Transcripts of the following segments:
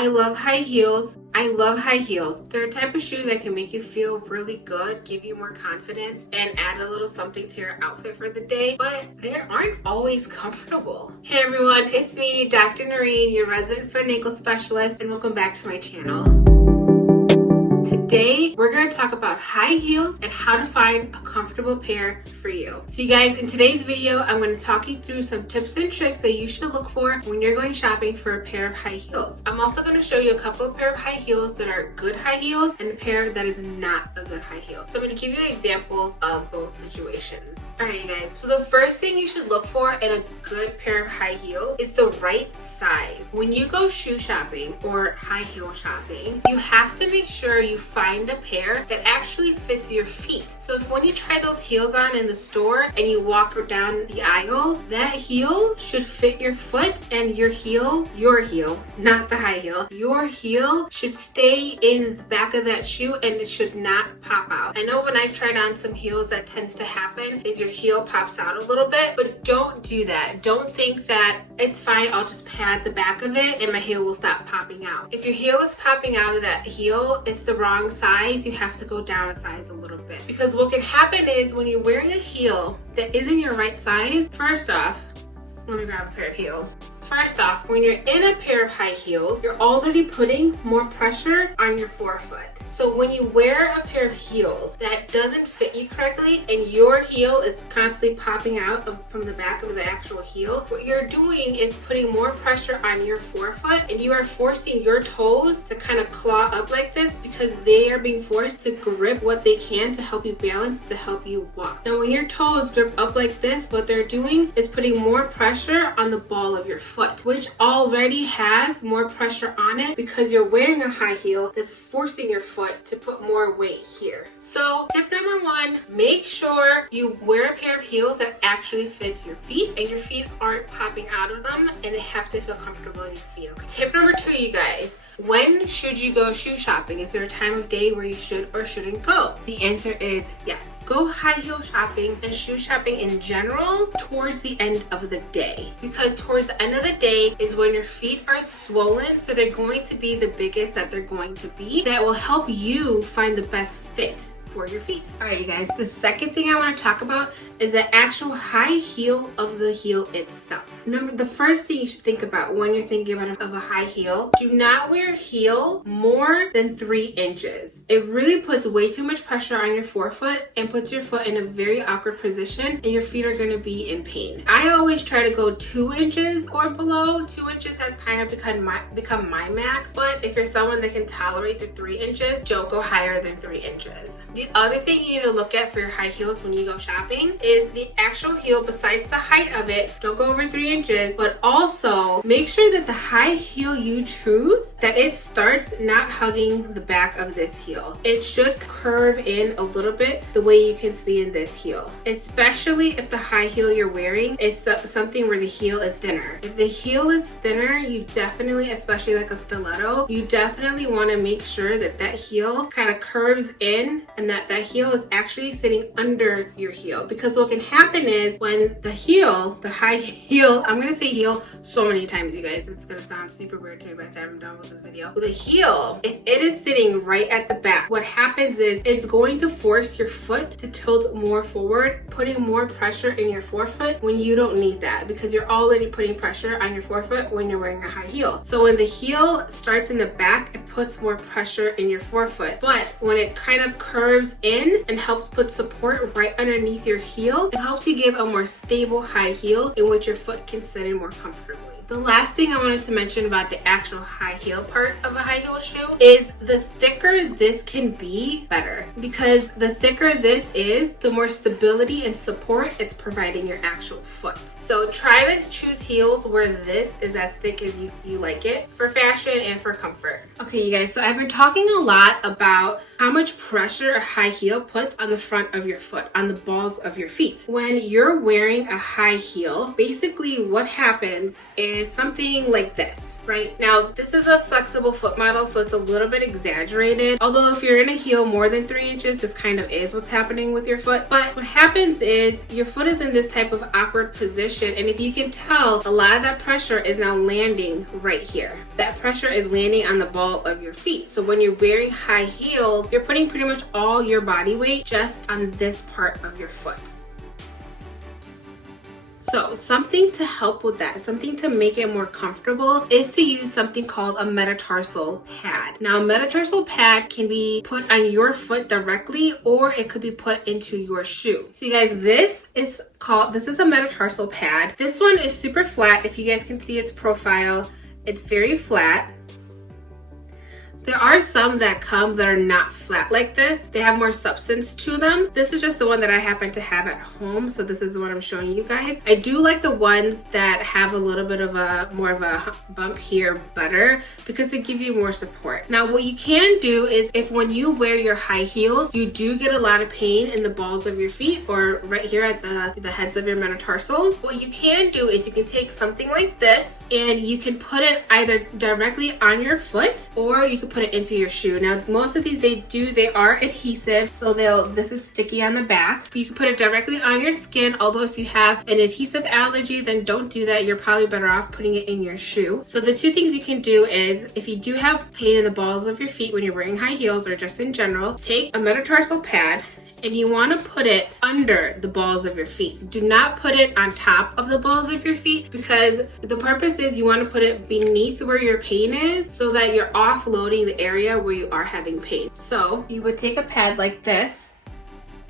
I love high heels. I love high heels. They're a type of shoe that can make you feel really good, give you more confidence, and add a little something to your outfit for the day, but they aren't always comfortable. Hey everyone, it's me, Dr. Nooreen, your resident foot and ankle specialist, and welcome back to my channel. Today, we're going to talk about high heels and how to find a comfortable pair for you. So you guys, in today's video, I'm going to talk you through some tips and tricks that you should look for when you're going shopping for a pair of high heels. I'm also going to show you a couple of pair of high heels that are good high heels and a pair that is not a good high heel. So I'm going to give you examples of both situations. Alright you guys, so the first thing you should look for in a good pair of high heels is the right size. When you go shoe shopping or high heel shopping, you have to make sure you find a pair that actually fits your feet. So if when you try those heels on in the store and you walk down the aisle, that heel should fit your foot, and your heel, not the high heel, your heel should stay in the back of that shoe and it should not pop out. I know when I've tried on some heels that tends to happen is your heel pops out a little bit, but don't do that. Don't think that it's fine, I'll just pad the back of it and my heel will stop popping out. If your heel is popping out of that heel, it's the wrong size. You have to go down a size a little bit, because what can happen is when you're wearing a heel that isn't your right size, first off, let me grab a pair of heels. First off, when you're in a pair of high heels, you're already putting more pressure on your forefoot. So when you wear a pair of heels that doesn't fit you correctly and your heel is constantly popping out from the back of the actual heel, what you're doing is putting more pressure on your forefoot, and you are forcing your toes to kind of claw up like this because they are being forced to grip what they can to help you balance, to help you walk. Now when your toes grip up like this, what they're doing is putting more pressure on the ball of your foot, which already has more pressure on it because you're wearing a high heel that's forcing your foot to put more weight here. So tip number one, make sure you wear a pair of heels that actually fits your feet and your feet aren't popping out of them, and they have to feel comfortable in your feet. Okay. Tip number two, you guys, when should you go shoe shopping? Is there a time of day where you should or shouldn't go? The answer is yes. Go high heel shopping and shoe shopping in general towards the end of the day, because towards the end of the day is when your feet are swollen, so they're going to be the biggest that they're going to be. That will help you find the best fit for your feet. All right, you guys, the second thing I want to talk about is the actual high heel of the heel itself. The first thing you should think about when you're thinking about a high heel, do not wear a heel more than 3 inches. It really puts way too much pressure on your forefoot and puts your foot in a very awkward position, and your feet are going to be in pain. I always try to go 2 inches or below. 2 inches has kind of become my max, but if you're someone that can tolerate the 3 inches, don't go higher than 3 inches. The other thing you need to look at for your high heels when you go shopping is the actual heel. Besides the height of it, don't go over 3 inches, but also make sure that the high heel you choose, that it starts not hugging the back of this heel. It should curve in a little bit the way you can see in this heel, especially if the high heel you're wearing is something where the heel is thinner. If the heel is thinner, you definitely, especially like a stiletto, you definitely want to make sure that that heel kind of curves in and that heel is actually sitting under your heel, because what can happen is when the heel, the high heel, I'm gonna say heel so many times, you guys, it's gonna sound super weird to me by the time I'm done with this video. The heel, if it is sitting right at the back, what happens is it's going to force your foot to tilt more forward, putting more pressure in your forefoot when you don't need that, because you're already putting pressure on your forefoot when you're wearing a high heel. So when the heel starts in the back, it puts more pressure in your forefoot, but when it kind of curves in and helps put support right underneath your heel, it helps you give a more stable high heel in which your foot can sit in more comfortably. The last thing I wanted to mention about the actual high heel part of a high heel shoe is the thicker this can be, better. Because the thicker this is, the more stability and support it's providing your actual foot. So try to choose heels where this is as thick as you like it, for fashion and for comfort. Okay, you guys, so I've been talking a lot about how much pressure a high heel puts on the front of your foot, on the balls of your feet. When you're wearing a high heel, basically what happens is is something like this. Right now, this is a flexible foot model, so it's a little bit exaggerated. Although if you're in a heel more than 3 inches, this kind of is what's happening with your foot. But what happens is your foot is in this type of awkward position, and if you can tell, a lot of that pressure is now landing right here. That pressure is landing on the ball of your feet. So when you're wearing high heels, you're putting pretty much all your body weight just on this part of your foot. So something to help with that, something to make it more comfortable, is to use something called a metatarsal pad. Now, a metatarsal pad can be put on your foot directly, or it could be put into your shoe. So you guys, this is a metatarsal pad. This one is super flat. If you guys can see its profile, it's very flat. There are some that come that are not flat like this. They have more substance to them. This is just the one that I happen to have at home, so this is the one I'm showing you guys. I do like the ones that have a little bit of more of a bump here better, because they give you more support. Now, what you can do is, if when you wear your high heels, you do get a lot of pain in the balls of your feet or right here at the heads of your metatarsals, what you can do is you can take something like this and you can put it either directly on your foot, or you can put it into your shoe. Now, most of these they are adhesive, so this is sticky on the back. But you can put it directly on your skin, although if you have an adhesive allergy, then don't do that. You're probably better off putting it in your shoe. So the two things you can do is, if you do have pain in the balls of your feet when you're wearing high heels or just in general, take a metatarsal pad and you want to put it under the balls of your feet. Do not put it on top of the balls of your feet, because the purpose is you want to put it beneath where your pain is, so that you're offloading the area where you are having pain. So you would take a pad like this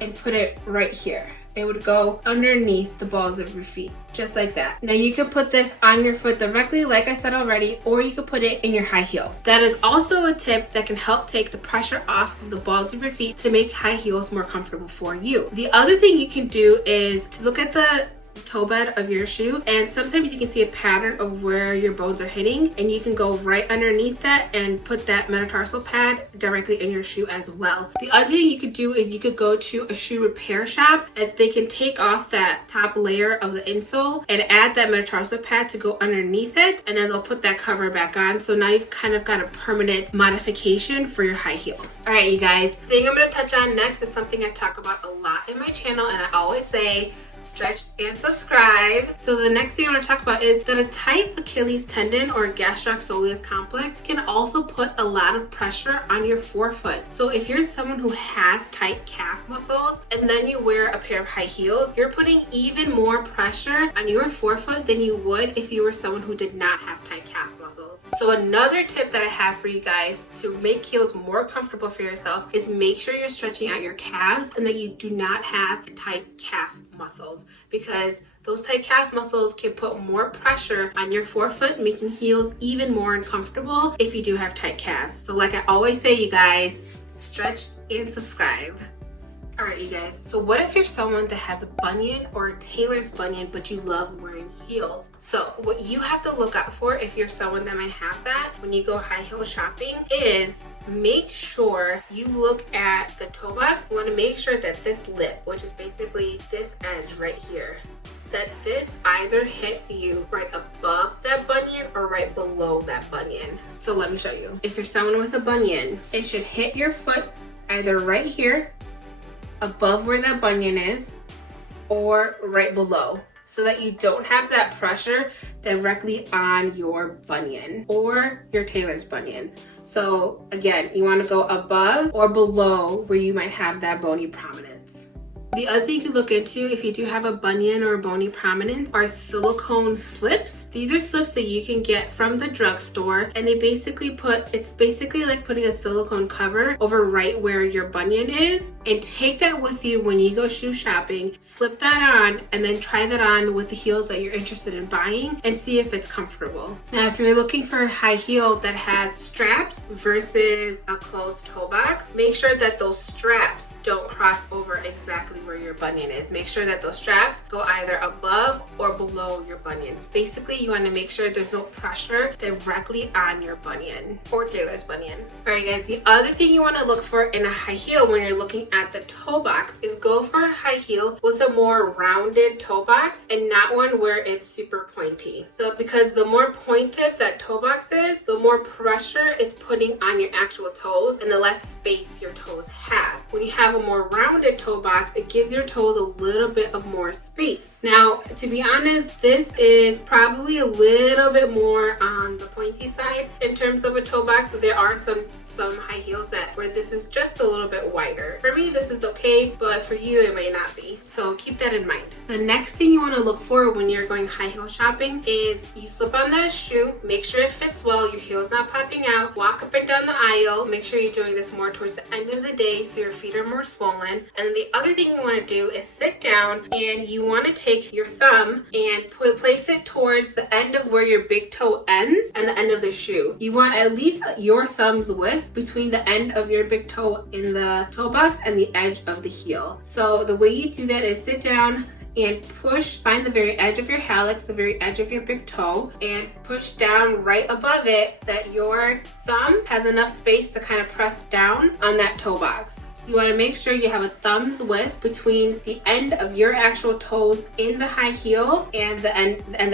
and put it right here. It would go underneath the balls of your feet, just like that. Now, you could put this on your foot directly, like I said already, or you could put it in your high heel. That is also a tip that can help take the pressure off of the balls of your feet to make high heels more comfortable for you. The other thing you can do is to look at the toe bed of your shoe, and sometimes you can see a pattern of where your bones are hitting, and you can go right underneath that and put that metatarsal pad directly in your shoe as well. The other thing you could do is you could go to a shoe repair shop, as they can take off that top layer of the insole and add that metatarsal pad to go underneath it, and then they'll put that cover back on. So now you've kind of got a permanent modification for your high heel. All right, you guys, the thing I'm going to touch on next is something I talk about a lot in my channel, and I always say, stretch and subscribe. So the next thing I'm going to talk about is that a tight Achilles tendon or gastrocsoleus complex can also put a lot of pressure on your forefoot. So if you're someone who has tight calf muscles and then you wear a pair of high heels, you're putting even more pressure on your forefoot than you would if you were someone who did not have tight calf muscles. So another tip that I have for you guys to make heels more comfortable for yourself is make sure you're stretching out your calves and that you do not have tight calf muscles, because those tight calf muscles can put more pressure on your forefoot, making heels even more uncomfortable if you do have tight calves. So like I always say, you guys, stretch and subscribe. All right, you guys, so what if you're someone that has a bunion or a tailor's bunion, but you love wearing heels? So what you have to look out for, if you're someone that might have that when you go high heel shopping, is make sure you look at the toe box. You want to make sure that this lip, which is basically this edge right here, that this either hits you right above that bunion or right below that bunion. So let me show you. If you're someone with a bunion, it should hit your foot either right here above where that bunion is, or right below, so that you don't have that pressure directly on your bunion or your tailor's bunion. So again, you want to go above or below where you might have that bony prominence. The other thing you look into if you do have a bunion or a bony prominence are silicone slips. These are slips that you can get from the drugstore, and it's basically like putting a silicone cover over right where your bunion is, and take that with you when you go shoe shopping, slip that on, and then try that on with the heels that you're interested in buying and see if it's comfortable. Now, if you're looking for a high heel that has straps versus a closed toe box, make sure that those straps don't cross over exactly where your bunion is. Make sure that those straps go either above or below your bunion. Basically, you want to make sure there's no pressure directly on your bunion or Taylor's bunion. All right, guys, the other thing you want to look for in a high heel when you're looking at the toe box is go for a high heel with a more rounded toe box and not one where it's super pointy. So because the more pointed that toe box is, the more pressure it's putting on your actual toes and the less space your toes have. When you have a more rounded toe box, it gives your toes a little bit of more space. Now, to be honest, this is probably a little bit more on the pointy side in terms of a toe box. So there are some high heels where this is just a little bit wider. For me, this is okay, but for you, it may not be. So keep that in mind. The next thing you want to look for when you're going high heel shopping is you slip on that shoe, make sure it fits well, your heel's not popping out, walk up and down the aisle, make sure you're doing this more towards the end of the day so your feet are more swollen. And the other thing you want to do is sit down and you want to take your thumb and place it towards the end of where your big toe ends and the end of the shoe. You want at least your thumb's width between the end of your big toe in the toe box and the edge of the heel. So the way you do that is sit down and push, find the very edge of your hallux, the very edge of your big toe, and push down right above it that your thumb has enough space to kind of press down on that toe box. You want to make sure you have a thumb's width between the end of your actual toes in the high heel and the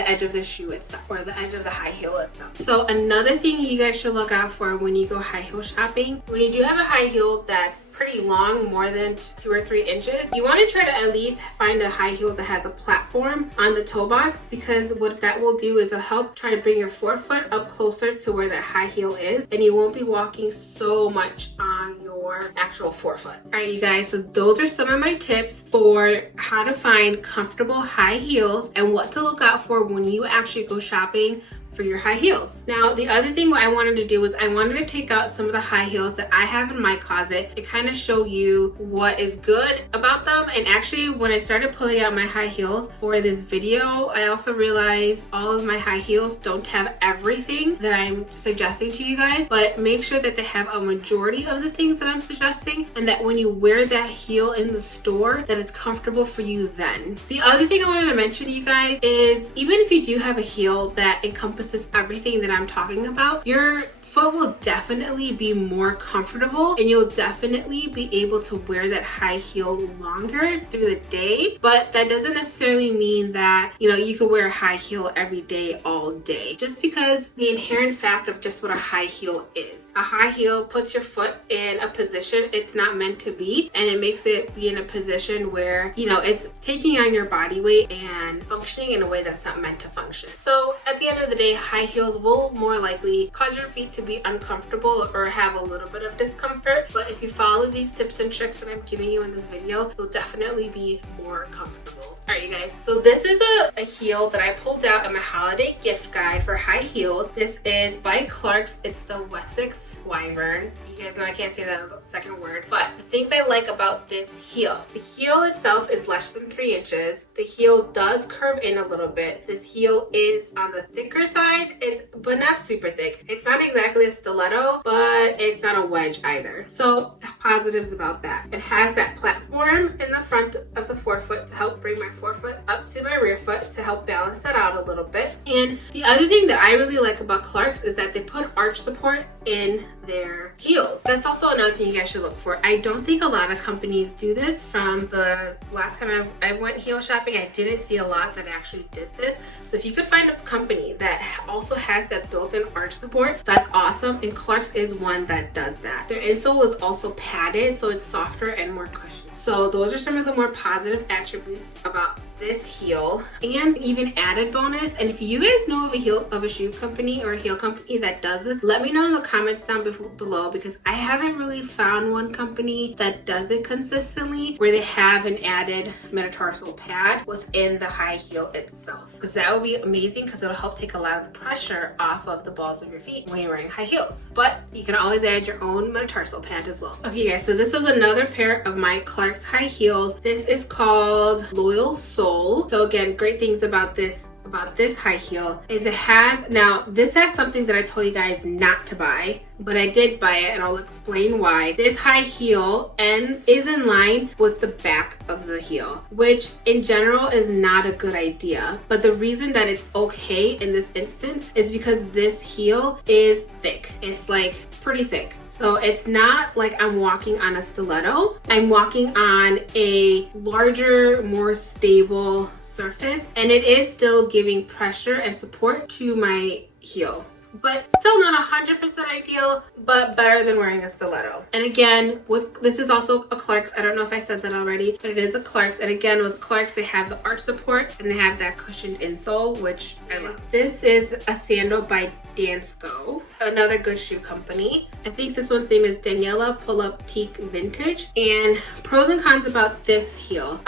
edge of the shoe itself, or the edge of the high heel itself. So another thing you guys should look out for when you go high heel shopping, when you do have a high heel that's pretty long, more than 2 or 3 inches, you want to try to at least find a high heel that has a platform on the toe box, because what that will do is it'll help try to bring your forefoot up closer to where that high heel is, and you won't be walking so much on your actual forefoot. All right, you guys, so those are some of my tips for how to find comfortable high heels and what to look out for when you actually go shopping for your high heels. Now, the other thing I wanted to do was I wanted to take out some of the high heels that I have in my closet and kind of show you what is good about them. And actually, when I started pulling out my high heels for this video, I also realized all of my high heels don't have everything that I'm suggesting to you guys, but make sure that they have a majority of the things that I'm suggesting, and that when you wear that heel in the store, that it's comfortable for you then. The other thing I wanted to mention to you guys is, even if you do have a heel that encompasses everything that I'm talking about, your foot will definitely be more comfortable and you'll definitely be able to wear that high heel longer through the day. But that doesn't necessarily mean that, you could wear a high heel every day, all day, just because the inherent fact of just what a high heel is. A high heel puts your foot in a position it's not meant to be, and it makes it be in a position where, it's taking on your body weight and functioning in a way that's not meant to function. So at the end of the day, high heels will more likely cause your feet to be uncomfortable or have a little bit of discomfort. But if you follow these tips and tricks that I'm giving you in this video, you'll definitely be more comfortable. All right, you guys, so this is a heel that I pulled out in my holiday gift guide for high heels. This is by Clarks. It's the Wessex Wyvern. You guys know I can't say that second word, but the things I like about this heel, the heel itself is less than 3 inches. The heel does curve in a little bit. This heel is on the thicker side, but not super thick. It's not exactly a stiletto, but it's not a wedge either. So positives about that. It has that platform in the front of the forefoot to help bring my forefoot up to my rear foot to help balance that out a little bit. And the other thing that I really like about Clarks is that they put arch support in their heels. That's also another thing you guys should look for. I don't think a lot of companies do this. From the last time I went heel shopping, I didn't see a lot that actually did this. So if you could find a company that also has that built-in arch support, that's awesome. And Clarks is one that does that. Their insole is also padded, so it's softer and more cushioned. So those are some of the more positive attributes about this heel. And even added bonus, and if you guys know of a shoe company or a heel company that does this, let me know in the comments down below, because I haven't really found one company that does it consistently where they have an added metatarsal pad within the high heel itself, because that would be amazing, because it'll help take a lot of the pressure off of the balls of your feet when you're wearing high heels. But you can always add your own metatarsal pad as well. Okay guys, so this is another pair of my Clarks high heels. This is called Loyal Soul. So again, great things about this about this high heel is it has, now this has something that I told you guys not to buy, but I did buy it and I'll explain why. This high heel is in line with the back of the heel, which in general is not a good idea. But the reason that it's okay in this instance is because this heel is thick. It's like pretty thick. So it's not like I'm walking on a stiletto. I'm walking on a larger, more stable surface, and it is still giving pressure and support to my heel. But still not 100% ideal, but better than wearing a stiletto. And again, this is also a Clarks. I don't know if I said that already, but it is a Clarks. And again, with Clarks, they have the arch support and they have that cushioned insole, which I love. This is a sandal by Dansko, another good shoe company. I think this one's name is Daniela Pull-Up Teak Vintage. And pros and cons about this heel.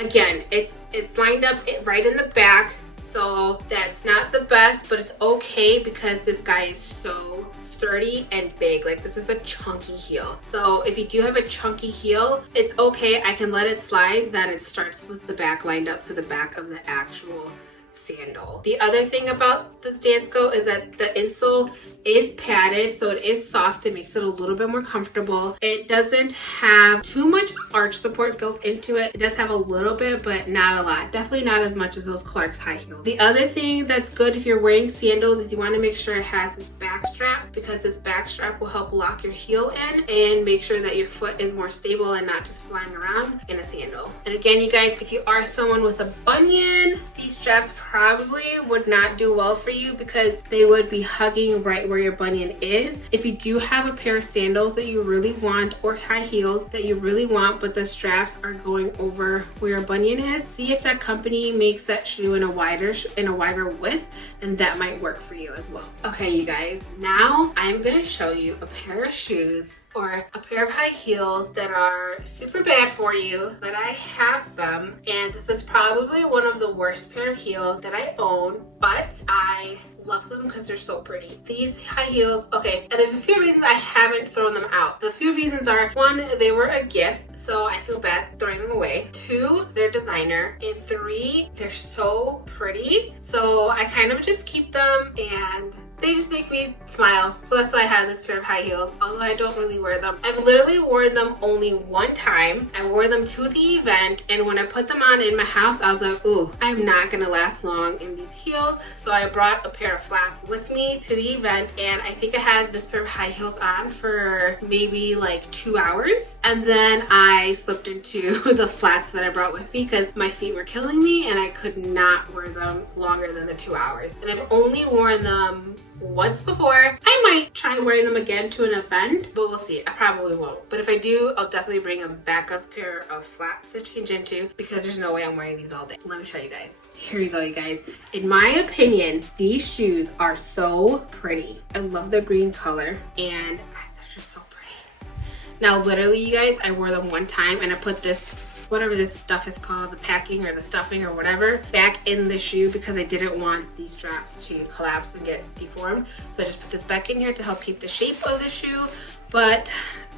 Again, it's lined up right in the back. So that's not the best, but it's okay because this guy is so sturdy and big. Like, this is a chunky heel. So if you do have a chunky heel, it's okay. I can let it slide. Then it starts with the back lined up to the back of the actual sandal. The other thing about this Dansko is that the insole is padded, so it is soft. It makes it a little bit more comfortable. It doesn't have too much arch support built into it. It does have a little bit, but not a lot. Definitely not as much as those Clarks high heels. The other thing that's good if you're wearing sandals is you want to make sure it has this back strap, because this back strap will help lock your heel in and make sure that your foot is more stable and not just flying around in a sandal. And again, you guys, if you are someone with a bunion, these straps probably would not do well for you because they would be hugging right where your bunion is. If you do have a pair of sandals that you really want, or high heels that you really want, but the straps are going over where your bunion is, see if that company makes that shoe in a wider width, and that might work for you as well. Okay, you guys, now I'm gonna show you a pair of shoes or a pair of high heels that are super bad for you, but I have them, and this is probably one of the worst pair of heels that I own, but I love them because they're so pretty. These high heels, okay, and there's a few reasons I haven't thrown them out. The few reasons are, one, they were a gift, so I feel bad throwing them away. Two, they're designer. And three, they're so pretty, so I kind of just keep them and they just make me smile. So that's why I have this pair of high heels, although I don't really wear them. I've literally worn them only one time. I wore them to the event, and when I put them on in my house, I was like, ooh, I'm not gonna last long in these heels. So I brought a pair of flats with me to the event, and I think I had this pair of high heels on for maybe like 2 hours. And then I slipped into the flats that I brought with me because my feet were killing me and I could not wear them longer than the 2 hours. And I've only worn them once before. I might try wearing them again to an event, but we'll see. I probably won't. But if I do, I'll definitely bring a backup pair of flats to change into because there's no way I'm wearing these all day. Let me show you guys. Here you go, you guys. In my opinion, these shoes are so pretty. I love the green color and they're just so pretty. Now, literally, you guys, I wore them one time and I put this, whatever this stuff is called, the packing or the stuffing or whatever, back in the shoe because I didn't want these straps to collapse and get deformed. So I just put this back in here to help keep the shape of the shoe. But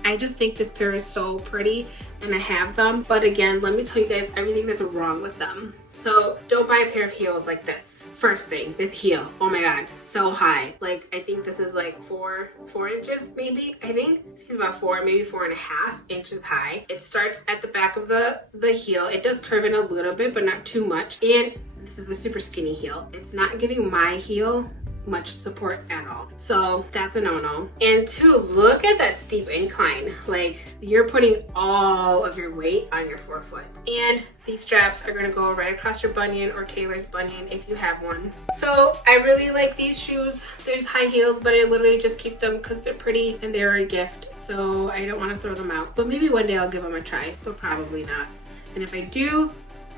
I just think this pair is so pretty and I have them. But again, let me tell you guys everything that's wrong with them. So don't buy a pair of heels like this. First thing, this heel, oh my god, so high. Like, I think this is like four inches maybe. I think it's about 4, maybe 4.5 inches high. It starts at the back of the heel. It does curve in a little bit, but not too much. And this is a super skinny heel. It's not giving my heel much support at all. So that's a no-no. And two, look at that steep incline. Like, you're putting all of your weight on your forefoot. And these straps are gonna go right across your bunion or Taylor's bunion if you have one. So I really like these shoes. There's high heels, but I literally just keep them because they're pretty and they're a gift. So I don't want to throw them out. But maybe one day I'll give them a try, but probably not. And if I do,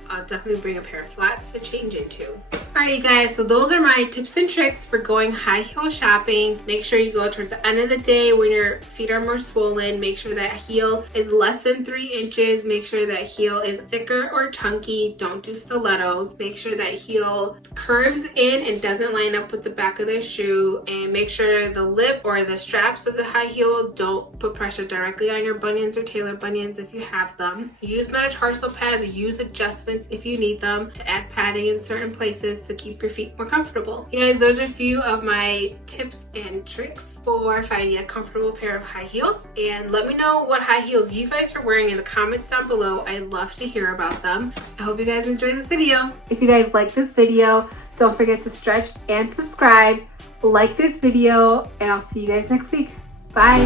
I'll definitely bring a pair of flats to change into. Alright, you guys, so those are my tips and tricks for going high heel shopping. Make sure you go towards the end of the day when your feet are more swollen. Make sure that heel is less than 3 inches. Make sure that heel is thicker or chunky. Don't do stilettos. Make sure that heel curves in and doesn't line up with the back of the shoe. And make sure the lip or the straps of the high heel don't put pressure directly on your bunions or tailor bunions if you have them. Use metatarsal pads. Use adjustments adjustments if you need them, to add padding in certain places to keep your feet more comfortable. You guys, those are a few of my tips and tricks for finding a comfortable pair of high heels. And let me know what high heels you guys are wearing in the comments down below. I'd love to hear about them. I hope you guys enjoyed this video. If you guys like this video, don't forget to stretch and subscribe. Like this video, and I'll see you guys next week. Bye.